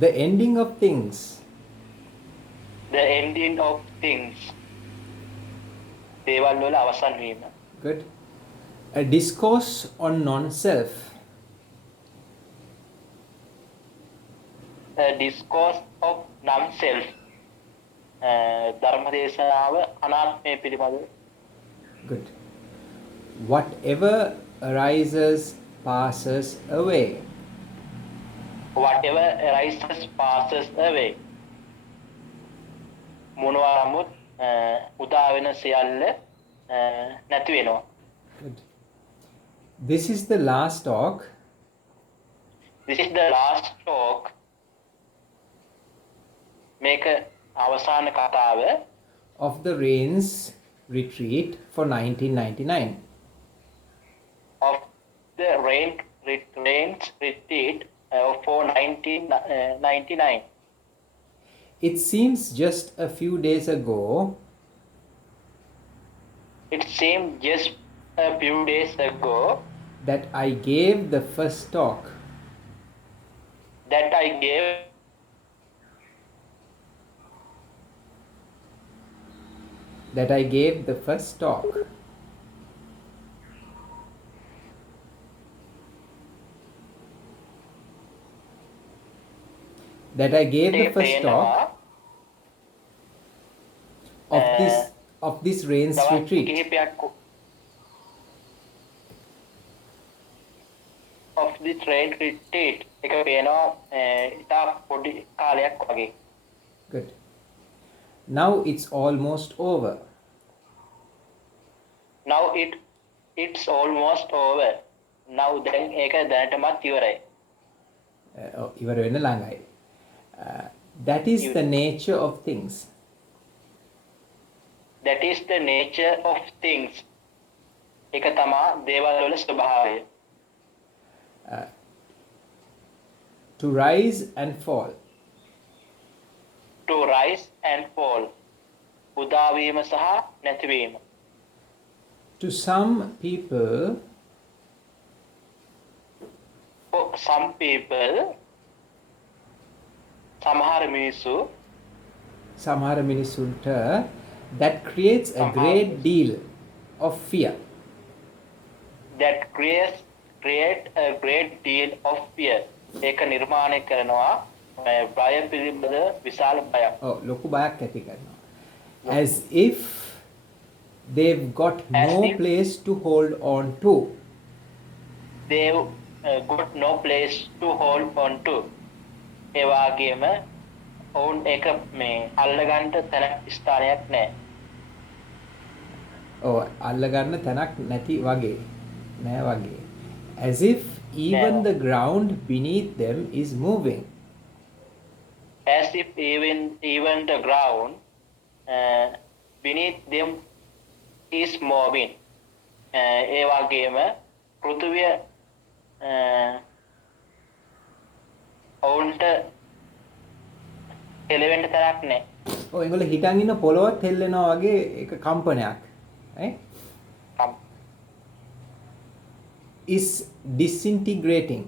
The ending of things. The ending of things. දේවල් වල අවසන් වීම. Good. A discourse on non-self. A discourse of non-self. ධර්ම දේශනාව අනාත්මය පිළිබඳ. Good. Whatever arises passes away. Whatever arises passes away. මොනවා නමුත් උදා වෙන සියල්ල නැති වෙනවා. Good. This is the last talk. This is the last talk. මේක අවසාන කතාව of the Rains retreat for 1999. of the rains retreat for 1999. It seems just a few days ago It seemed just a few days ago that I gave the first talk. that I gave the first talk. That I gave the first talk of this Rains retreat. of the train retreat එක පේනවා ඉතා පොඩි කාලයක් වගේ. Good. Now it's almost over. Now it's almost over. Now දැන් ඒක දැනටමත් ඉවරයි. ඉවර වෙන්න ළඟයි. That is the nature of things. That is the nature of things. ඒක තමා දේවල් වල ස්වභාවය. To rise and fall. To rise and fall. උදා වීම සහ නැතිවීම. To some people, for some people, සමහර මිනිස්සු සමහර මිනිසුන්ට that creates a great deal of fear. That create a great deal of fear. ඒක නිර්මාණය කරනවා බය පිළිබඳ විශාල බයක්. ලොකු බයක් ඇති කරනවා. As if they've got no place to hold on to. They've got no place to hold on to. ඒ වගේම ඔවුන් ඒක මේ අල්ලගන්න තැනක් ස්ථානයක් නැහැ. අල්ලගන්න තැනක් නැති වගේ. නෑ වගේ. As if even the ground beneath them is moving. As if even the ground beneath them is moving. ඒ වගේම පෘථිවිය ඔවුන්ට එළවෙන්න තරක් නැහැ. ඒගොල්ලෝ හිටන් ඉන්න පොළොවත් හෙල්ලෙනවා වගේ එක කම්පනයක්. Is disintegrating.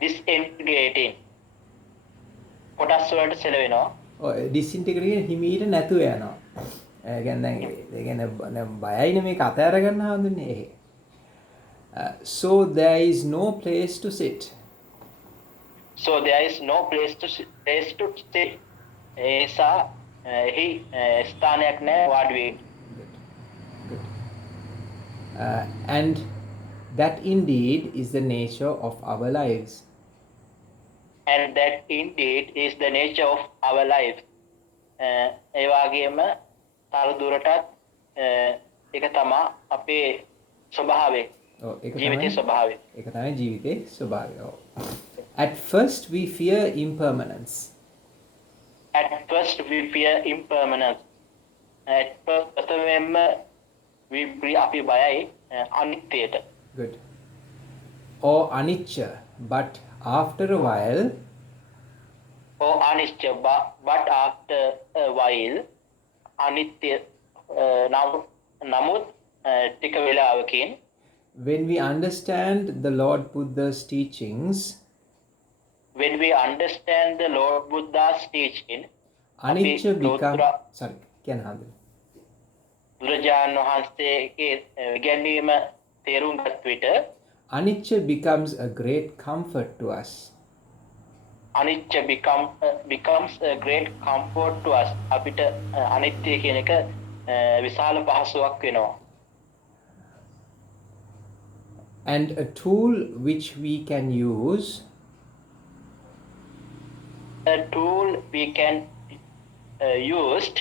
Disintegrating. කොටස් වලට සෙලවෙනවා. disintegrating හිමීට නැතුව යනවා. ඒ කියන්නේ බයයිනේ මේක අතහැර ගන්න හඳුන්නේ එහෙ. So there is no place to sit. So there is no place to sit. ඒසා එහි ස්ථානයක් නැහැ වාඩි වෙන්න. And that indeed is the nature of our lives. And that indeed is the nature of our lives. ඒ වගේම තවදුරටත් ඒක තමයි අපේ ස්වභාවය. ජීවිතයේ ස්වභාවය. ඒක තමයි ජීවිතයේ ස්වභාවය. At first we fear impermanence. At first we fear impermanence. At first අපි බයයි අනිත්‍යයට. Good. Or anicca, but after a while. Or anicca, but after a while අනිත්‍ය නමුත් ටික වෙලාවකින් when we understand the Lord Buddha's teachings, when we understand the Lord Buddha's teaching, අනිච්ච become ලෝතුරා sorry කියන හඳුන. බුදුරජාණන් වහන්සේගේ ඉගැන්වීම තේරුම් ගත් විට අනිච්ච becomes a great comfort to us. අනිච්ච becomes a great comfort to us. අපිට අනිත්‍ය කියන එක විශාල පහසුවක් වෙනවා. And a tool which we can use A tool we can used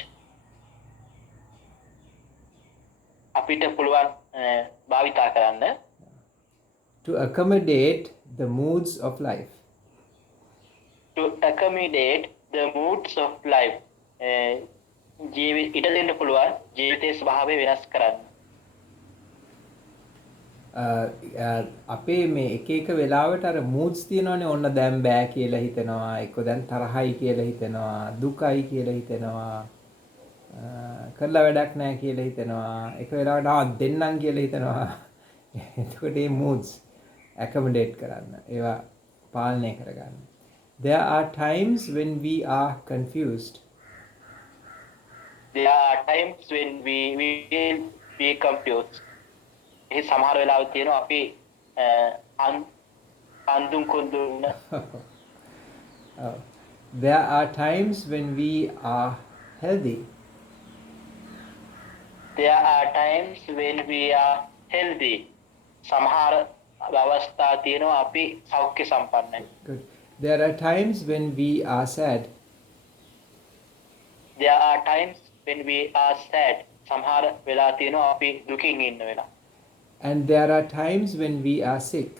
අපිට පුළුවන් භාවිතා කරන්න to accommodate the moods of life. to accommodate the moods of life. ඉඩ දෙන්න පුළුවන් ජීවිතයේ ස්වභාවය වෙනස් කරන්න. අපේ මේ එක එක වෙලාවට අර moods තියෙනවානේ ඔන්න දැන් බෑ කියලා හිතෙනවා එක්ක දැන් තරහයි කියලා හිතෙනවා දුකයි කියලා හිතෙනවා කරලා වැඩක් නැහැ කියලා හිතෙනවා එක වෙලාවට දෙන්නම් කියලා හිතෙනවා එතකොට මේ moods accommodate කරන්න ඒවා පාලනය කරගන්න. There are times when we are confused. There are times when we will be confused. ඒ සමහර වෙලාවට තියෙනවා අපි අඳුන් කුඳුන්. There are times when we are healthy. There are times when we are healthy. සමහර අවස්ථා තියෙනවා අපි සෞඛ්‍ය සම්පන්නයි. Good. There are times when we are sad. There are times when we are sad. සමහර වෙලා තියෙනවා අපි දුකින් ඉන්න වෙලා. And there are times when we are sick.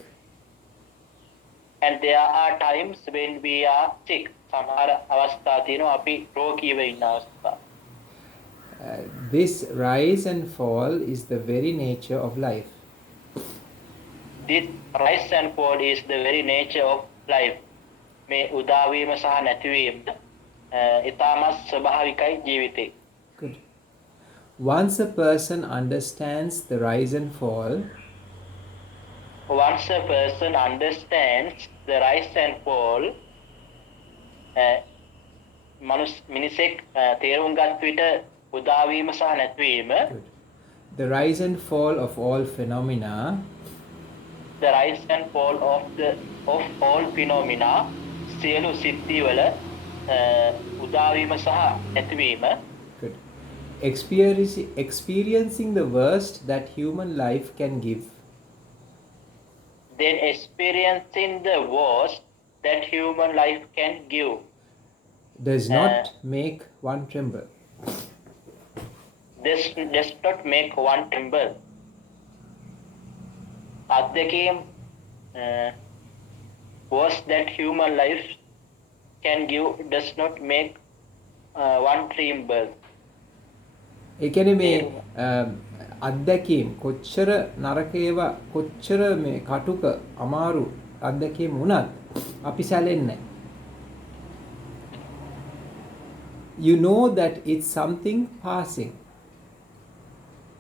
And there are times when we are sick. සමහර අවස්ථා තියෙනවා අපි රෝගීව ඉන්න අවස්ථා. This rise and fall is the very nature of life. This rise and fall is the very nature of life. මේ උදාවීම සහ නැතිවීම ඉතාමත් ස්වභාවිකයි ජීවිතේ. Good. Once a person understands the rise and fall, Once a person understands the rise and fall, මිනිසෙක් තේරුම් ගත් විට උදාවීම සහ නැතිවීම, good. The rise and fall of all phenomena the rise and fall of all phenomena, සියලු සිද්ධිවල උදාවීම සහ නැතිවීම, good. Experiencing the worst that human life can give. then experiencing the worst that human life can give, Does not make one tremble. this does not make one tremble. අත්දැකීම් worst that human life can give does not make one tremble. ඒ කියන්නේ මේ අත්දැකීම් කොච්චර නරක ඒවා කොච්චර මේ කටුක අමාරු අත්දැකීම් වුණත් අපි සැලෙන්නේ නැහැ. You know that it's something passing.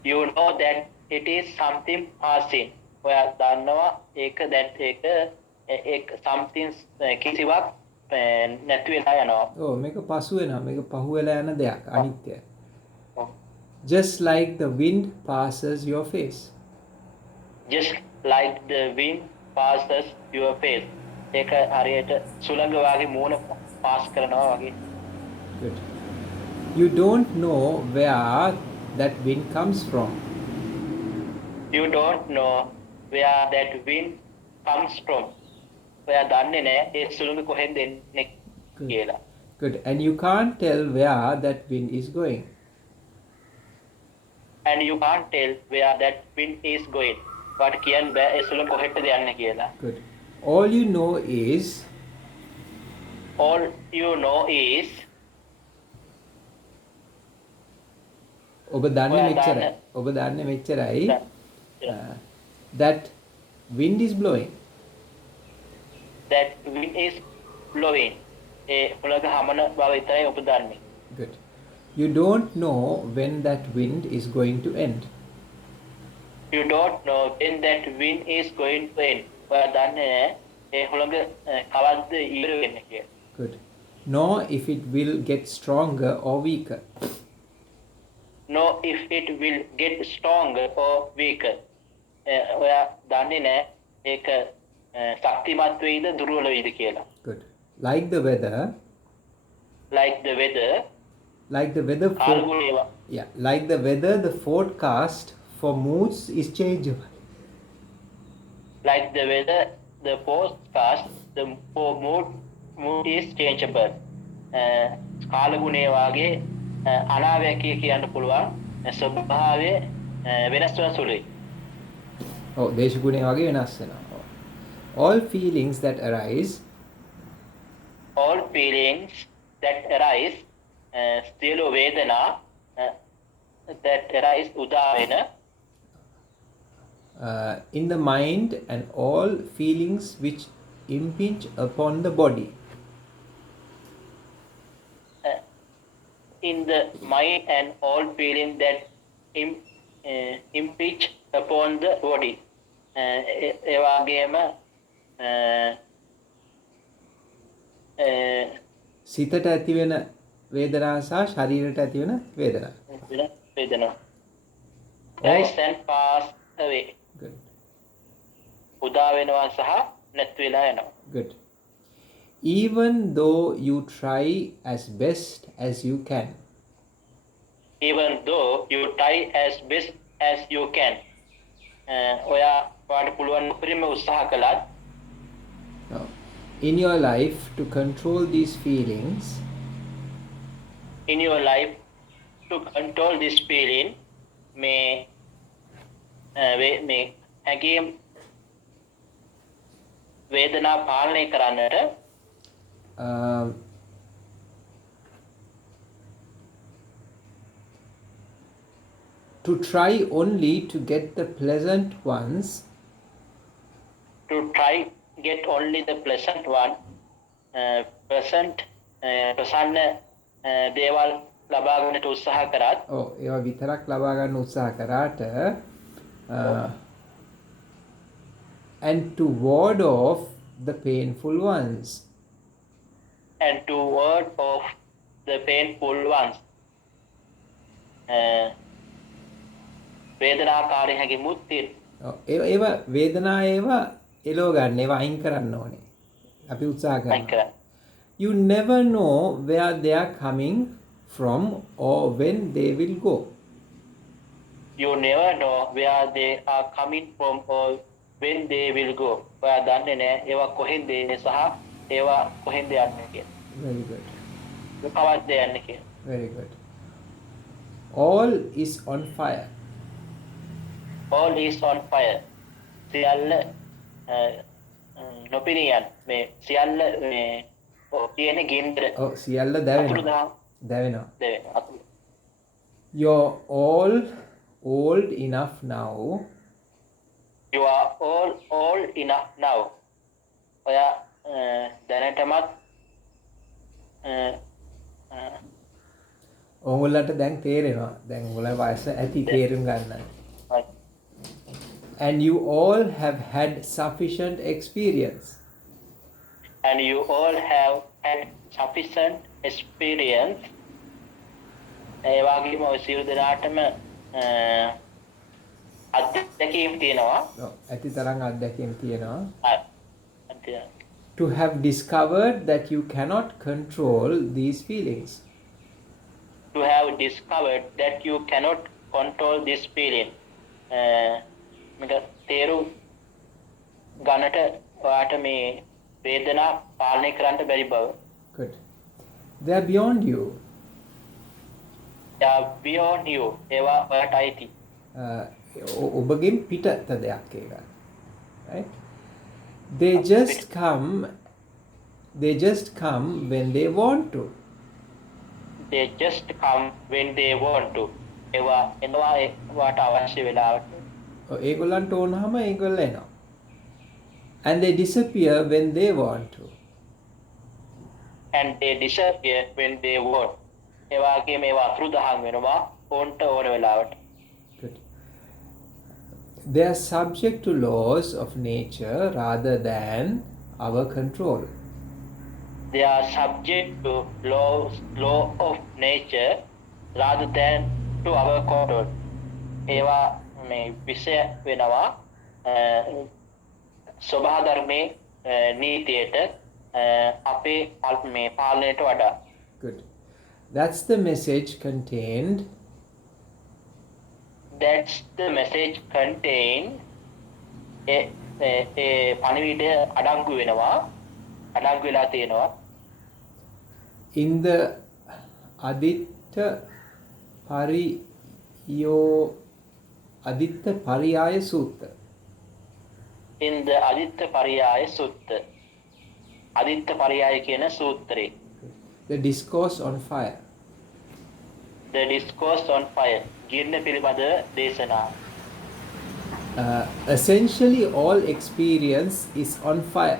You know that it is something passing. ඔයා දන්නවා ඒක something කිසිවක් නැති වෙලා යනවා. ඔව් මේක පසු වෙනවා. මේක පහු වෙලා යන දෙයක් අනිත්‍යයි. Just like the wind passes your face. Just like the wind passes your face. ඒක හරියට සුළඟ වාගේ මූණ පාස් කරනවා වගේ. Good. You don't know where that wind comes from. You don't know where that wind comes from. ඔයා දන්නේ නැහැ ඒ සුළඟ කොහෙන්ද එන්නේ කියලා. Good. And you can't tell where that wind is going. And you can't tell where that wind is going. වාට කියන්න බෑ ඒ සුළඟ කොහෙටද යන්නේ කියලා. Good. All you know is ඔබ දන්නේ මෙච්චරයි that wind is blowing. That wind is blowing. ඒ හුලඟ හමන බව විතරයි ඔබ දන්නේ. Good. You don't know when that wind is going to end. You don't know when that wind is going to end. ඔයා දන්නේ නැහැ ඒ හුළඟ කවද්ද ඉවර වෙන්නේ කියලා. Good. Nor if it will get stronger or weaker. Know if it will get stronger or weaker. ඔයා දන්නේ නැහැ ඒක ශක්තිමත් වෙයිද දුර්වල වෙයිද කියලා. Good. Like the weather. Like the weather. Like the weather. කාලගුණේවා. Yeah. Like the weather, the forecast for moods is changeable. Like the weather, the forecast, the for mood is changeable. කාලගුණේ වාගේ අනාවැකිය කියන්න පුළුවන් ස්වභාවය වෙනස් වෙන සුළුයි. Oh, දේශගුණේ වගේ වෙනස් වෙනවා. All feelings that arise. All feelings that arise සියලු වේදනා that arise උදා වෙන In the mind and all feelings which impinge upon the body. In the mind and all feelings that impinge upon the body. ඒ වගේම සිතට ඇතිවෙන වේදනා සහ ශරීරයට ඇතිවෙන වේදනා. වේදනා. Rise and pass away. Good. උදා වෙනවා සහ නැති වෙලා යනවා. Good. Even though you try as best as you can. Even though you try as best as you can. ඔයා වාට පුළුවන් උපරිම උත්සාහ කළත් in your life to control these feelings. In your life to control this feeling may හැඟීම් වේදනා පාලනය කරන්නට to try only to get the pleasant ones. To try get only the pleasant one. ප්‍රසන්න දේවල් ලබා ගන්නට උත්සාහ කරත් ඒවා විතරක් ලබා ගන්න උත්සාහ කරාට and to ward off the painful ones. And to ward off the painful ones. වේදනාකාරී හැඟීමුත් ඒවා වේදනා ඒවා එලෝ ගන්න ඒවා අයින් කරන්න ඕනේ. අපි උත්සාහ කරනවා. You never know where they are coming from or when they will go. You never know where they are coming from or when they will go. ඔයා දන්නේ නැහැ ඒවා කොහෙන්ද එන්නේ සහ ඒවා කොහෙන්ද යන්නේ කියලා. Very good. කවද්ද යන්නේ කියලා. Very good. All is on fire. All is on fire. සියල්ල නොපිනියන් මේ සියල්ල මේ තියෙන ගින්දර. සියල්ල දැවෙනවා. දැවෙනවා. You're all old enough now. You are all old enough now. ඔයා දැනටමත් ඔයගොල්ලන්ට දැන් තේරෙනවා. දැන් ඔයගොල්ලෝ වයස ඇති තේරුම් ගන්න. And you all have had sufficient experience. And you all have had sufficient experience. ඒ වගේම ඔය සියලු දෙනාටම අත්දැකීම් තියෙනවා. ඇති තරම් අත්දැකීම් තියෙනවා. To have discovered that you cannot control these feelings. To have discovered that you cannot control this feeling. මේක තේරු ගන්නට ඔයාට මේ වේදනා පාලනය කරන්න බැරි බව. Good. They are beyond you. They are beyond you. ඒවා ඔයාට අයිති. ඔබගෙන් පිටත දෙයක් ඒක. Right? They just come when they want to. They just come when they want to. ඒවා එනවා වාට අවශ්‍ය වෙලාවට. ඒගොල්ලන්ට ඕනහම ඒගොල්ලෝ එනවා. And they disappear when they want to. And they disappear when they want. ඒ වගේම ඒවා අතුරුදහන් වෙනවා ඕන්ට ඕන වෙලාවට. Good. They are subject to laws of nature rather than our control. They are subject to law of nature rather than to our control. ඒවා මේ විෂය වෙනවා ස්වභාව ධර්මයේ නීතියට අපේ මේ පාලනයට වඩා. Good. That's the message contained. That's the message contained. පණිවිඩය අඩංගු වෙනවා. අඩංගු වෙලා තියෙනවා. In the Aditta Pariyaya Sutta. In the Aditta Pariyaya Sutta. Aditta Pariyaya කියන සූත්‍රේ. The discourse on fire. The discourse on fire. ගින්න පිළිබඳ දේශනා. Essentially all experience is on fire.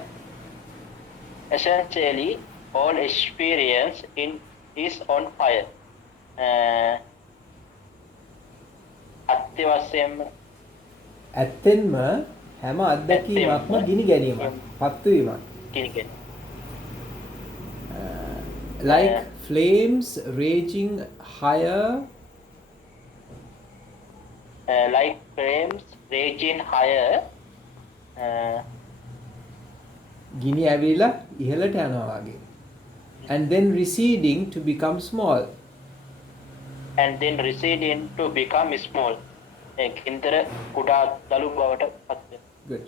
Essentially all experience is on fire. අත්‍යවශ්‍යම ඇත්තෙන්ම හැම අත්දැකීමක්ම ගිනි ගැනීමක්, පත්වීමක්. කිනිකෙන. Like flames raging higher. Like flames raging higher. ගිනි ඇවිල්ලා ඉහළට යනවා වගේ. And then receding to become small. And then receding to become small. කින්තර කුඩා දළු බවට පත් වෙනවා. Good.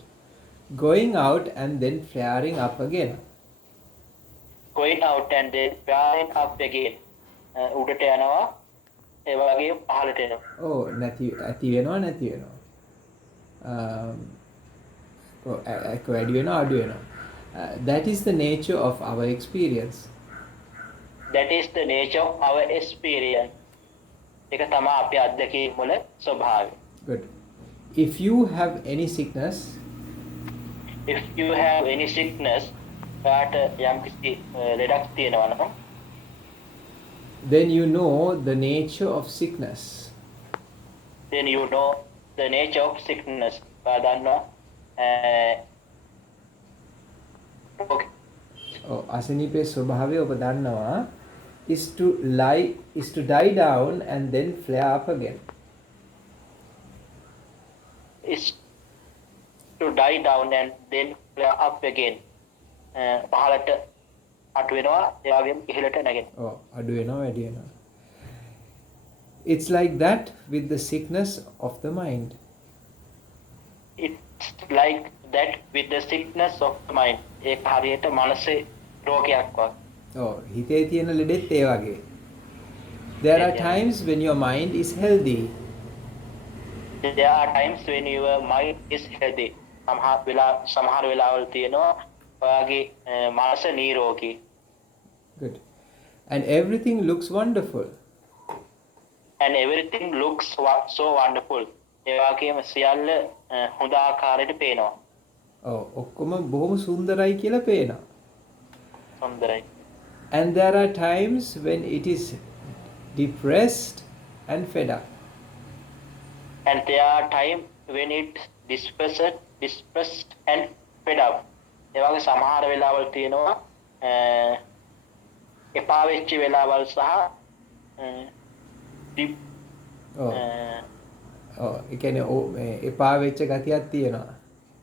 Going out and then flaring up again. Going out and then flaring up again. උඩට යනවා ඒ වගේ පහළට එනවා. Oh, ඇති වෙනවා නැති වෙනවා. වැඩි වෙනවා අඩු වෙනවා. That is the nature of our experience. That is the nature of our experience. ඒක තමයි අපේ අත්දැකීම් වල ස්වභාවය. Good. If you have any sickness, If you have any sickness, that යම්කිසි ලෙඩක් තියෙනවා නම්, then you know the nature of sickness. then you know the nature of sickness. දන්නවා අසනීපේ ස්වභාවය ඔබ දන්නවා. Is to die down and then flare up again. is to die down and then flare up again. පහළට අට වෙනවා ඒ වගේම ඉහළට නැගෙනවා. Oh, අඩු වෙනවා වැඩි වෙනවා. It's like that with the sickness of the mind. It's like that with the sickness of the mind. ඒක හරියට මනසේ රෝගයක් වගේ. Oh, හිතේ තියෙන ලෙඩෙත් ඒ වගේ. There are times when your mind is healthy. There are times when your mind is healthy. සමහර වෙලාවල් තියෙනවා ඔයාගේ මනස නිරෝගී. Good. And everything looks wonderful. And everything looks so wonderful. ඒ වගේම සියල්ල හොඳ ආකාරයට පේනවා. Oh, ඔක්කොම බොහොම සුන්දරයි කියලා පේනවා. සුන්දරයි. And there are times when it is depressed and fed up. And there are times when it dispersed and fed up. ඒ වගේ සමහර වෙලාවල් තියෙනවා එපා වෙච්ච වෙලාවල් සහ ඒ කියන්නේ එපා වෙච්ච ගතියක් තියෙනවා.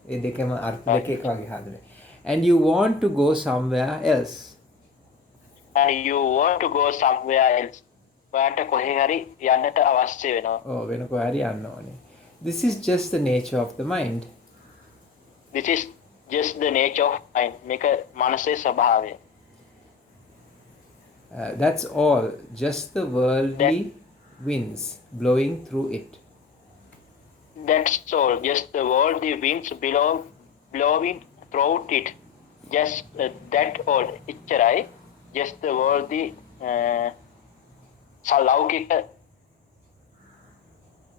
ඒ දෙකම අර්ථ දෙක එක වගේ හඳුනේ. And you want to go somewhere else. And you want to go somewhere else. ඔයාට කොහේ හරි යන්නට අවශ්‍ය වෙනවා. වෙන කොහේ හරි යන්න ඕනේ. This is just the nature of the mind. This is just the nature of mind. මේක මනසේ ස්වභාවය. That's all. Just the worldly winds blowing through it. That's all. Just the worldly winds blowing through it. Just that all. එච්චරයි. Just the worldly ලෞකික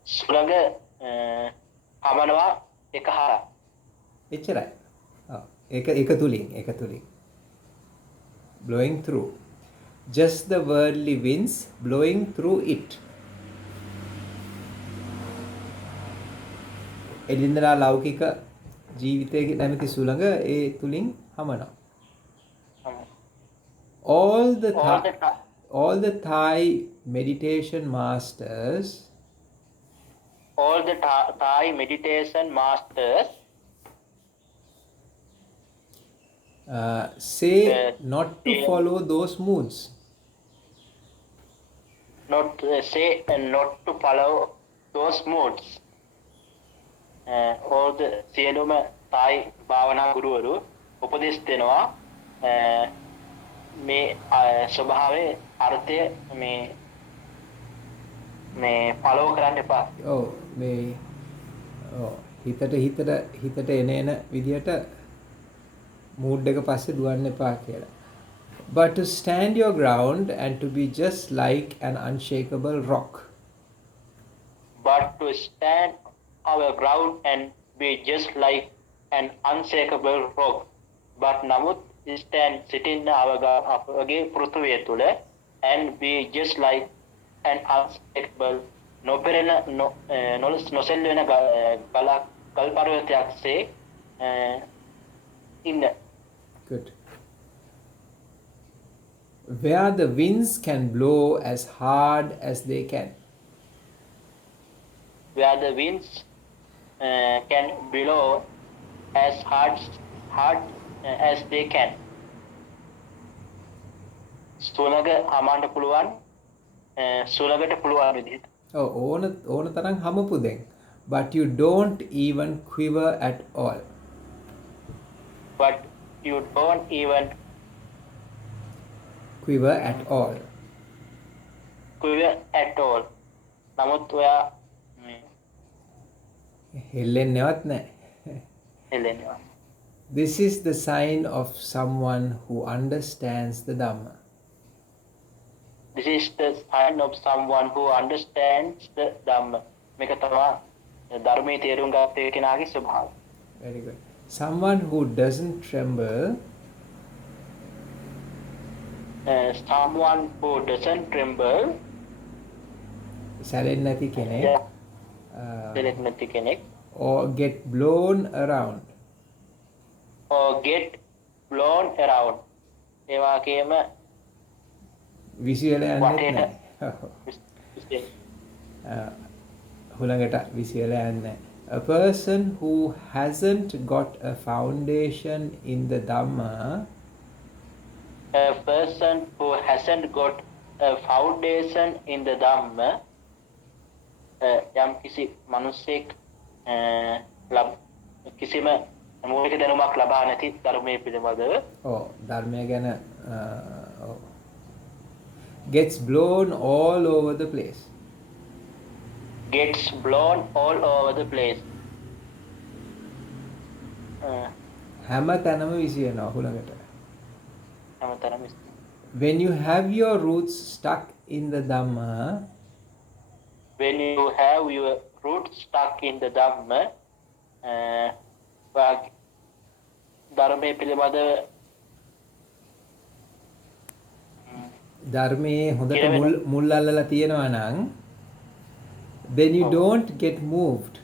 සුළඟ හමනවා එක හරහා. එච්චරයි. ඒක තුලින් blowing through. Just the worldly winds blowing through it. එදිනෙදා ලෞකික ජීවිතයේ නැමැති සුළඟ ඒ තුලින් හමනවා. හම. All the all the ti- all the Thai meditation masters all the Thai meditation masters say not to say follow those moods. not say and not to follow those moods. all the සියලුම Thai භාවනා ගුරුවරු උපදෙස් දෙනවා මේ ස්වභාවයේ අර්ථය මේ follow කරන්න එපා. ඔව් මේ හිතට එන විදියට mood එක පස්සේ දුවන්න එපා කියලා. But to stand your ground and to be just like an unshakable rock. But to stand our ground and be just like an unshakable rock. But නමුත් stand සිටින්න අපගේ පෘථුවිය තුළ and be just like an unshakable නොපෙරෙන නොසෙල්වෙන ගල් පර්වතයක්සේ ඉන්න. Good. Where the winds can blow as hard as they can. Where the winds can blow as hard as they can. සුළඟ හමන්න පුළුවන් සුළඟට පුළුවන් විදිහට. ඕන තරම් හමපු දැන්. But you don't even quiver at all. But you don't even Quiver at all. quiver at all. නමුත් ඔයා හෙල්ලෙන්නේවත් නැහැ. හෙලෙනවා. This is the sign of someone who understands the Dhamma. This is the sign of someone who understands the Dhamma. මේක තමයි ධර්මයේ තේරුම් ගන්න කෙනාගේ ස්වභාවය. Very good. Someone who doesn't tremble. Someone who doesn't tremble. සැලෙන්නේ නැති කෙනෙක්. සැලෙන්නේ නැති කෙනෙක්. Or get blown around. Or get blown around. ඒ වගේම විසි වෙලා යන්නේ වටේට නැහැ. හුළඟට විසි වෙලා යන්නේ නැහැ. A person who hasn't got a foundation in the Dhamma. A person who hasn't got a foundation in the Dhamma. යම් කිසි මිනිසෙක් කිසිම මූලික දැනුමක් ලබා නැති ධර්මයේ පිළිබඳව ධර්මය ගැන gets blown all over the place. Gets blown all over the place. හැම තැනම විසි වෙනවා හුළඟට. හැමතැනම When you have your roots stuck in the Dhamma. When you have your roots stuck in the Dhamma, ධර්මයේ පිළිබඳව ධර්මයේ හොඳට මුල් අල්ලලා තියෙනවා නම් then you don't get moved.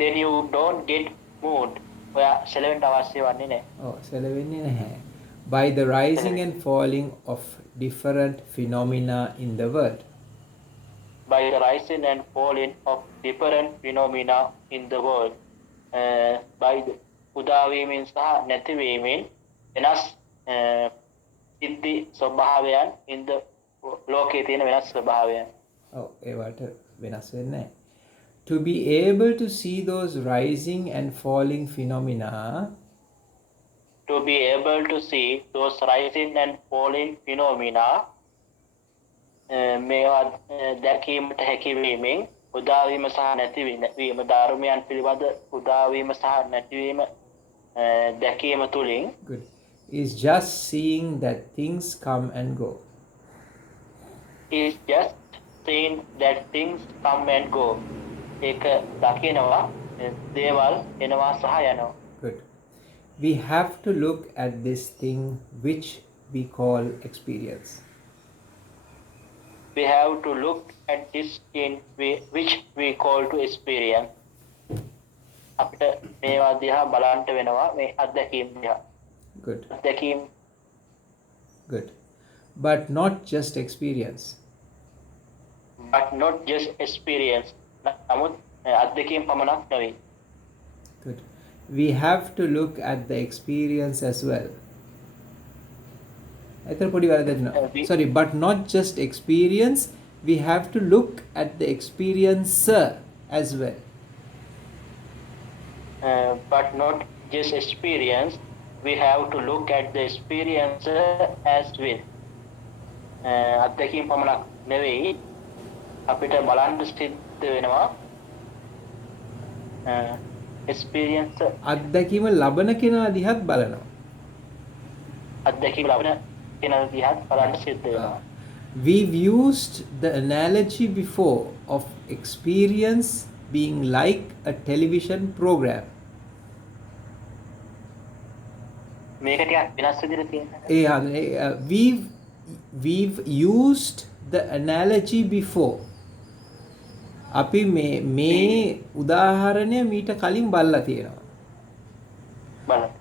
Then you don't get moved. ඔයා සැලෙන්න අවශ්‍ය වන්නේ නැහැ. සැලෙන්නේ නැහැ. By the rising and falling of different phenomena in the world. By the rising and falling of different phenomena in the world. By the උදාවීමෙන් සහ නැතිවීමෙන් වෙනස් සිද්ධි ස්වභාවයන් in the ලෝකයේ තියෙන වෙනස් ස්වභාවයන්. ඒවට වෙනස් වෙන්නේ නැහැ. To be able to see those rising and falling phenomena. To be able to see those rising and falling phenomena. මේවා දැකීමට හැකිවීමෙන් උදාවීම සහ නැතිවීම ධර්මයන් පිළිබඳ උදාවීම සහ නැතිවීම දැකීම තුලින් good is just seeing that things come and go. Is just seeing that things come and go. ඒක දකිනවා දේවල් එනවා සහ යනවා. Good. We have to look at this thing which we call experience. We have to look at this thing which we call to experience. අපිට මේවා දිහා බලන්න වෙනවා මේ අත්දැකීම් දිහා. Good. අත්දැකීම් Good. But not just experience. but not just experience. නමුත් අත්දැකීම් පමණක් නෙවෙයි. Good. We have to look at the experience as well. එතන පොඩි වැරද්දක් තියෙනවා. Sorry, but not just experience. We have to look at the experiencer as well. But not just experience. We have to look at the experiencer as well. අත්දැකීම් පමණක් නෙවෙයි අපිට බලන්න සිද්ධ වෙනවා experience අත්දැකීම ලබන කෙනා දිහත් බලනවා. අත්දැකීම් ලබන කෙනා දිහත් බලන්න සිද්ධ වෙනවා. We've used the analogy before of experience being like a television program. මේක ටිකක් වෙනස් විදිහට තියෙනවා. We've used the analogy before. අපි මේ උදාහරණය මීට කලින් බලලා තියෙනවා. බලන්න.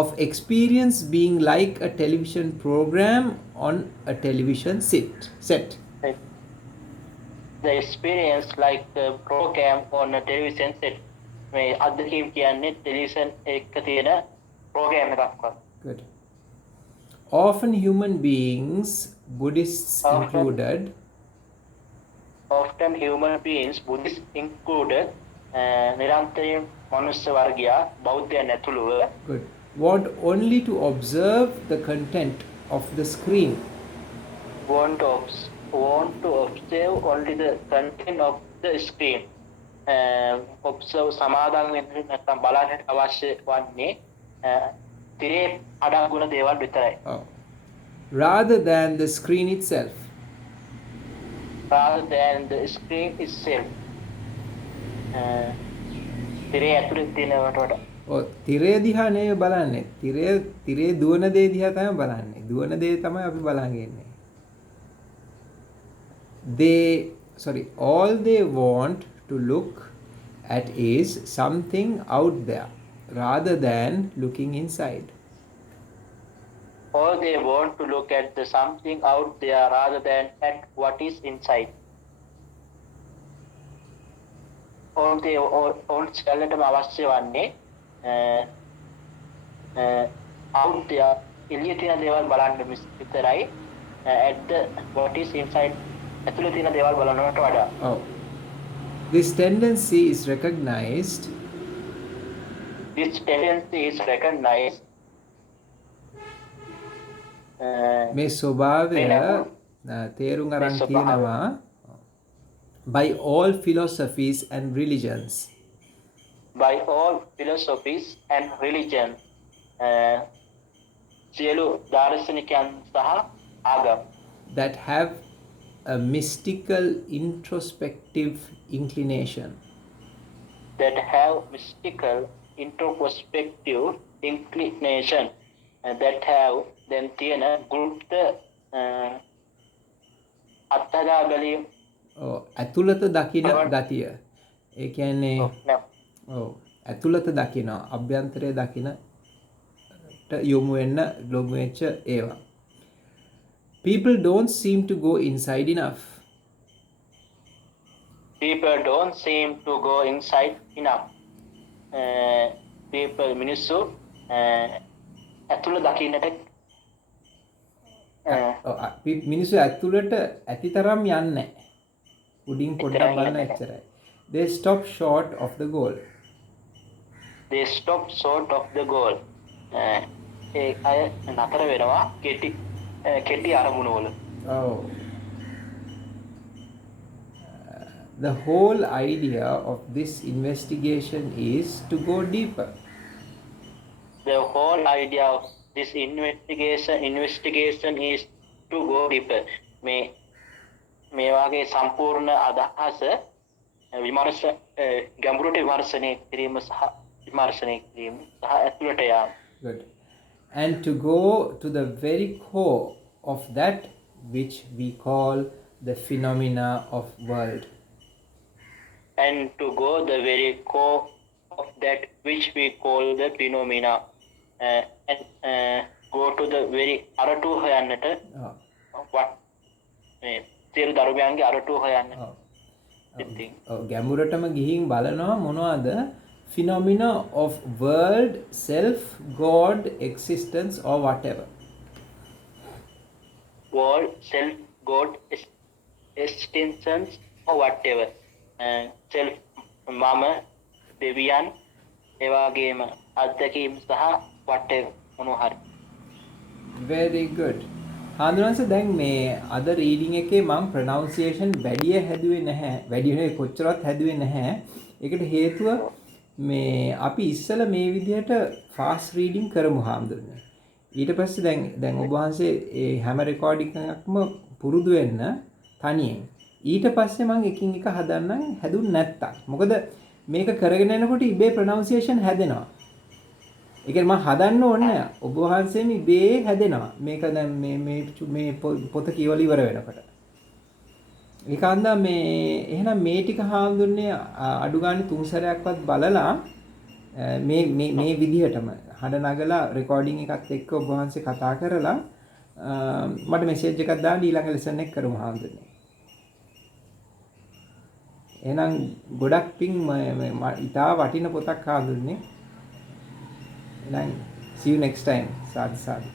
Of experience being like a television program on a television set. The experience like the program on a television set. මේ අත්දැකීම් කියන්නේ ටෙලිවිෂන් එක තියෙන program එකක් වගේ. Good. Often human beings, Buddhists included, Often human beings, Buddhists included, නිරන්තරයෙන් මනුෂ්‍ය වර්ගයා බෞද්ධයන් ඇතුළුව good, want only to observe the content of the screen. want to observe only the content of the screen. Observe සමාදන් වෙන්න නැත්නම් බලන්නට අවශ්‍ය වන්නේ තිරේ අඩංගුණ දේවල් විතරයි. Rather than the screen itself. Rather than the screen itself. තිරේ ඇතුලේ තියෙනවට වඩා. තිරේ දිහා නෙවෙයි බලන්නේ. තිරේ දුවන දේ දිහා තමයි බලන්නේ. දුවන දේ තමයි අපි බලන් ඉන්නේ. All they want to look at is something out there rather than looking inside. All they want to look at the something out there rather than at what is inside. All සැලටම අවශ්‍ය වන්නේ out there එළිය තියෙන දේවල් බලන්න විතරයි at the what is inside ඇතුලේ තියෙන දේවල් බලනවට වඩා. This tendency is recognized. This tendency is recognized. මේ ස්වභාවය තේරුම් අරන් තියෙනවා by all philosophies and religions. By all philosophies and religions. සියලු දාර්ශනිකයන් සහ ආගම් that have a mystical introspective inclination. That have mystical introspective inclination. That have then තියෙන ගුරුත්ව අත්හදා බැලීම ඇතුළත දකින ගතිය. ඒ කියන්නේ ඇතුළත දකින අභ්‍යන්තරය දකිනට යොමු වෙච්ච ඒවා. People don't seem to go inside enough. People don't seem to go inside enough. People මිනිස්සු ඇතුළ දකින්නට මිනිස්සු ඇතුළට ඇති තරම් යන්නේ නැහැ. උඩින් පොඩ්ඩක් බලන එච්චරයි. They stop short of the goal. They stop short of the goal. ඒ අය නතර වෙනවා කෙටි අරමුණු වල. The whole idea of this investigation is to go deeper. The whole idea of this investigation is to go deeper. මේ වාගේ සම්පූර්ණ අදහස විමර්ශ ගැඹුරට විමර්ශනය කිරීම සහ ඇතුළට යාම. Good. And to go to the very core of that which we call the phenomena of world. And to go the very core of that which we call the phenomena. And go to the very අරටුව හොයන්නට what සියලු ධර්මයන්ගේ අරටුව හොයන්න. ඉතින් ගැඹුරටම ගිහින් බලනවා මොනවද phenomena of world, self, God, existence or whatever. world, self, God, existence or whatever. self මම දෙවියන් ඒ වගේම අත්දැකීම් සහ whatever මොනවා හරි. Very good. හාමුදුරන්ස දැන් මේ අද රීඩින් එකේ මම ප්‍රොනවුන්සියේෂන් වැඩි හැදුවේ නැහැ. වැඩි නෙවෙයි කොච්චරවත් හැදුවේ නැහැ. ඒකට හේතුව මේ අපි ඉස්සල මේ විදිහට ෆාස්ට් රීඩින් කරමු හාමුදුරනේ. ඊට පස්සේ දැන් ඔබ වහන්සේ ඒ හැම රෙකෝඩින් එකක්ම පුරුදු වෙන්න තනියෙන්. ඊට පස්සේ මම එකින් එක හදන්නම් හැදුන්නේ නැත්තම්. මොකද මේක කරගෙන යනකොට ඉබේ ප්‍රොනවුන්සියේෂන් හැදෙනවා. ඒ කියන්නේ මම හදන්න ඕනේ ඔබ වහන්සේම ඉබේ හැදෙනවා. මේක දැන් මේ පොත කියවල ඉවර වෙනකොට. ඒකන්දා මේ එහෙනම් මේ ටික හාමුදුරනේ අඩු ගානේ 3 සැරයක්වත් බලලා මේ විදිහටම හඬ නගලා රෙකෝඩින් එකත් එක්ක ඔබ වහන්සේ කතා කරලා මට මෙසේජ් එකක් දාන්න ඊළඟ ලෙසන් එක කරමු හාමුදුරනේ. එහෙනම් ගොඩක් පිං ඉතා වටින පොතක් හාමුදුරනේ. එහෙනම් see you next time. සාදු සාදු.